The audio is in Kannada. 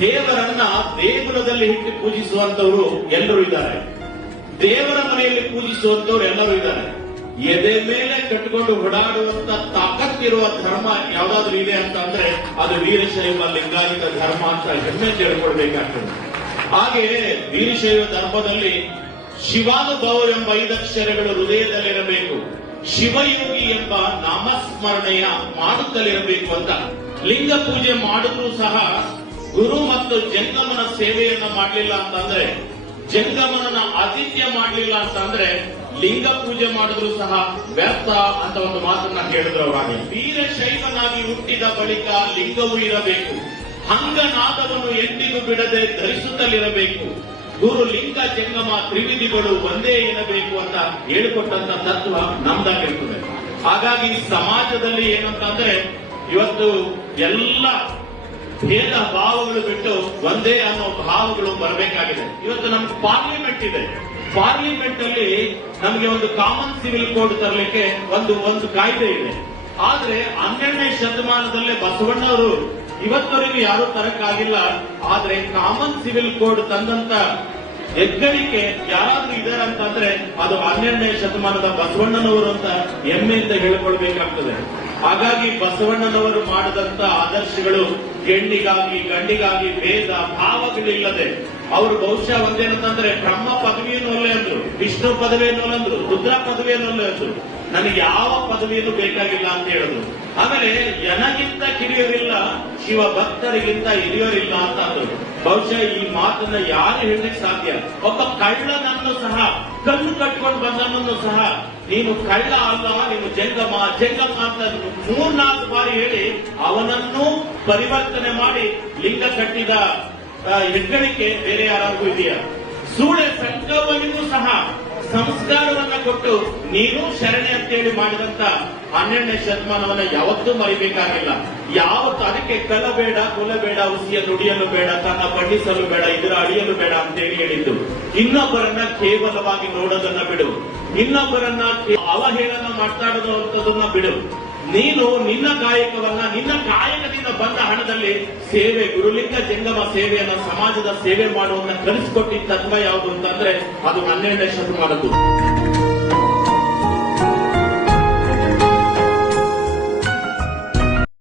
ದೇವರನ್ನ ದೇಗುಲದಲ್ಲಿ ಇಟ್ಟು ಪೂಜಿಸುವಂತವರು ಎಲ್ಲರೂ ಇದ್ದಾರೆ. ದೇವರ ಮನೆಯಲ್ಲಿ ಪೂಜಿಸುವಂತವ್ರು ಎಲ್ಲರೂ ಇದ್ದಾರೆ. ಎದೆ ಮೇಲೆ ಕಟ್ಟಿಕೊಂಡು ಓಡಾಡುವಂತ ತಾಕತ್ತಿರುವ ಧರ್ಮ ಯಾವ್ದಾದ್ರು ಇದೆ ಅಂತ ಅಂದ್ರೆ ಅದು ವೀರಶೈವ ಲಿಂಗಾಯಿತ ಧರ್ಮ ಅಂತ ಹೆಮ್ಮೆ ತಿಳ್ಕೊಳ್ಬೇಕಾಗ್ತದೆ ಹಾಗೆ ವೀರಶೈವ ಧರ್ಮದಲ್ಲಿ ಶಿವಾನುಭವವೆಂಬ ಐದಕ್ಷರಗಳು ಹೃದಯದಲ್ಲಿರಬೇಕು. ಶಿವಯೋಗಿ ಎಂಬ ನಾಮಸ್ಮರಣೆಯ ಮಾಡುತ್ತಲಿರಬೇಕು ಅಂತ. ಲಿಂಗ ಪೂಜೆ ಮಾಡಿದ್ರೂ ಸಹ ಗುರು ಮತ್ತು ಜಂಗಮನ ಸೇವೆಯನ್ನ ಮಾಡಲಿಲ್ಲ ಅಂತಂದ್ರೆ ಜಂಗಮನ ಆತಿಥ್ಯ ಮಾಡಲಿಲ್ಲ ಅಂತಂದ್ರೆ, ಲಿಂಗ ಪೂಜೆ ಮಾಡಿದ್ರು ಸಹ ವ್ಯರ್ಥ ಅಂತ ಒಂದು ಮಾತನ್ನ ಹೇಳಿದ್ರು ಅವರಾಗಿ. ವೀರಶೈವನಾಗಿ ಹುಟ್ಟಿದ ಬಳಿಕ ಲಿಂಗವು ಇರಬೇಕು. ಹಂಗನಾದವನು ಎಂದಿಗೂ ಬಿಡದೆ ಧರಿಸುತ್ತಲಿರಬೇಕು. ಗುರು ಲಿಂಗ ಜಂಗಮ ತ್ರಿವಿಧಿಗಳು ಒಂದೇ ಇರಬೇಕು ಅಂತ ಹೇಳಿಕೊಟ್ಟಂತ ತತ್ವ ನಮ್ದಾಗಿರ್ತದೆ. ಹಾಗಾಗಿ ಸಮಾಜದಲ್ಲಿ ಏನಂತಂದ್ರೆ, ಇವತ್ತು ಎಲ್ಲ ಭೇದ ಭಾವಗಳು ಬಿಟ್ಟು ಒಂದೇ ಅನ್ನೋ ಭಾವಗಳು ಬರಬೇಕಾಗಿದೆ. ಇವತ್ತು ನಮ್ಗೆ ಪಾರ್ಲಿಮೆಂಟ್ ಇದೆ. ಪಾರ್ಲಿಮೆಂಟ್ ಅಲ್ಲಿ ನಮಗೆ ಒಂದು ಕಾಮನ್ ಸಿವಿಲ್ ಕೋಡ್ ತರಲಿಕ್ಕೆ ಒಂದು ಒಂದು ಕಾಯ್ದೆ ಇದೆ. ಆದ್ರೆ ಹನ್ನೆರಡನೇ ಶತಮಾನದಲ್ಲೇ ಬಸವಣ್ಣವರು ಇವತ್ತವರೆಗೂ ಯಾರು ತರಕ್ಕಾಗಿಲ್ಲ ಆದ್ರೆ ಕಾಮನ್ ಸಿವಿಲ್ ಕೋಡ್ ತಂದಂತ ಹೆಗ್ಗಳಿಕೆ ಯಾರಾದ್ರೂ ಇದಾರೆ ಅಂತಂದ್ರೆ ಅದು ಹನ್ನೆರಡನೇ ಶತಮಾನದ ಬಸವಣ್ಣನವರು ಅಂತ ಹೆಮ್ಮೆಯಿಂದ ಹೇಳಿಕೊಳ್ಬೇಕಾಗ್ತದೆ. ಹಾಗಾಗಿ ಬಸವಣ್ಣನವರು ಮಾಡಿದಂತ ಆದರ್ಶಗಳು ಹೆಣ್ಣಿಗಾಗಿ, ಗಂಡಿಗಾಗಿ ಭೇದ, ಭಾವಗಳಿಲ್ಲದೆ. ಅವರು ಬಹುಶಃ ಒಂದೇನಂತಂದ್ರೆ ಬ್ರಹ್ಮ ಪದವಿಯನ್ನು ಒಲ್ಲೆ ಅಂದ್ರು, ವಿಷ್ಣು ಪದವಿಯನ್ನು ಅಂದ್ರು, ರುದ್ರ ಪದವಿಯನ್ನು ಒಲ್ಲೆ ಅಂದ್ರು. ನನಗೆ ಯಾವ ಪದವಿಯನ್ನು ಬೇಕಾಗಿಲ್ಲ ಅಂತ ಹೇಳಿದ್ರು. ಆಮೇಲೆ ನನಗಿಂತ ಕಿರಿಯರಿಲ್ಲ ಶಿವ ಭಕ್ತರಿಗಿಂತ ಹಿರಿಯರಿಲ್ಲ ಅಂತ ಅಂದ್ರು. ಬಹುಶಃ ಈ ಮಾತನ್ನ ಯಾರು ಹೇಳಲಿಕ್ಕೆ ಸಾಧ್ಯ? ಒಬ್ಬ ಕಳ್ಳನನ್ನು ಸಹ, ಕಲ್ಲು ಕಟ್ಕೊಂಡು ಬಂದನನ್ನು ಸಹ, ನೀನು ಕಳ್ಳ ಅಲ್ಲ ನೀನು ಜಂಗಮ ಜಂಗಮ ಅಂತ ಮೂರ್ನಾಲ್ಕು ಬಾರಿ ಹೇಳಿ ಅವನನ್ನು ಪರಿವರ್ತನೆ ಮಾಡಿ ಲಿಂಗ ಕಟ್ಟಿದ ಹೆಗ್ಗಳಿಕೆ ಬೇರೆ ಯಾರಾದ್ರೂ ಇದೆಯಾ? ಸೂಳೆ ಸಂಗಮನಿಗೂ ಸಹ ಸಂಸ್ಕಾರವನ್ನ ಕೊಟ್ಟು ನೀನು ಶರಣೆ ಅಂತೇಳಿ ಮಾಡಿದಂತ ಹನ್ನೆರಡನೇ ಶತಮಾನವನ್ನ ಯಾವತ್ತೂ ಮರಿಬೇಕಾಗಿಲ್ಲ. ಯಾವತ್ತು ಅದಕ್ಕೆ ಕಲ ಬೇಡ, ಕುಲ ಬೇಡ ಉಸಿಯ ನುಡಿಯಲು ಬೇಡ, ತನ್ನ ಬಣ್ಣಿಸಲು ಬೇಡ ಇದರ ಅಳಿಯಲು ಬೇಡ ಅಂತೇಳಿ ಹೇಳಿದ್ದು. ಇನ್ನೊಬ್ಬರನ್ನ ಕೇವಲವಾಗಿ ನೋಡೋದನ್ನ ಬಿಡು. ಇನ್ನೊಬ್ಬರನ್ನ ಅವಹೇಳನ ಮಾತಾಡೋದಂತದನ್ನ ಬಿಡು. ನೀನು ನಿನ್ನ ಕಾಯಕವನ್ನ ನಿನ್ನ ಕಾಯಕದಿಂದ ಬಂದ ಹಣದಲ್ಲಿ ಸೇವೆ, ಗುರುಲಿಂಗ ಜಂಗಮ ಸೇವೆಯನ್ನ, ಸಮಾಜದ ಸೇವೆ ಮಾಡುವನ್ನ ಕಲಿಸಿಕೊಟ್ಟಿದ್ದ ತತ್ವ ಯಾವುದು ಅಂತಂದ್ರೆ ಅದು ಹನ್ನೆರಡನೇ ಶತಮಾನದ್ದು.